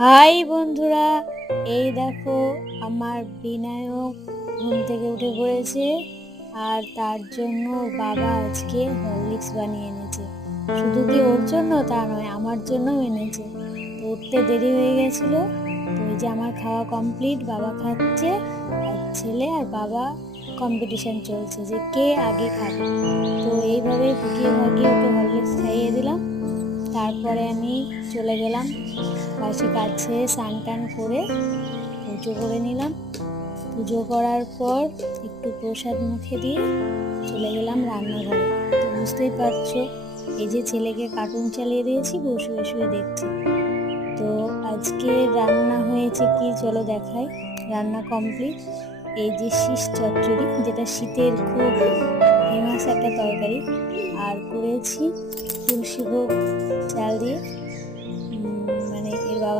High বন্ধুরা, এই দেখো আমার বিনায়ক ঘুম থেকে উঠে পড়েছে। আর তার জন্য বাবা আজকে হরলিক্স বানিয়ে এনেছে। শুধু কি ওর জন্য তা নয়, আমার জন্যও এনেছে। তো উঠতে দেরি হয়ে গেছিল। তো এই যে আমার খাওয়া কমপ্লিট, বাবা খাচ্ছে। আর ছেলে আর বাবা কম্পিটিশন চলছে যে কে আগে খাবে। তো এইভাবে লুকিয়ে ভাগিয়ে ওকে হরলিক্স খাইয়ে দিলাম। তারপরে আমি চলে গেলাম বাসি কাজ ছেড়ে স্নান টান করে পুজো করে নিলাম। পুজো করার পর একটু প্রসাদ মুখে দিয়ে চলে গেলাম রান্নাঘরে। তো বুঝতেই পারছো, এই যে ছেলেকে কার্টুন চালিয়ে দিয়েছি, বসে শুয়ে দেখছি। তো আজকে রান্না হয়েছে কি চলো দেখাই। রান্না কমপ্লিট। এই যে শীষ চচ্চড়ি, যেটা শীতের খুব ফেমাস একটা তরকারি। আর করেছি তুলসী ভোগ চাল দিয়ে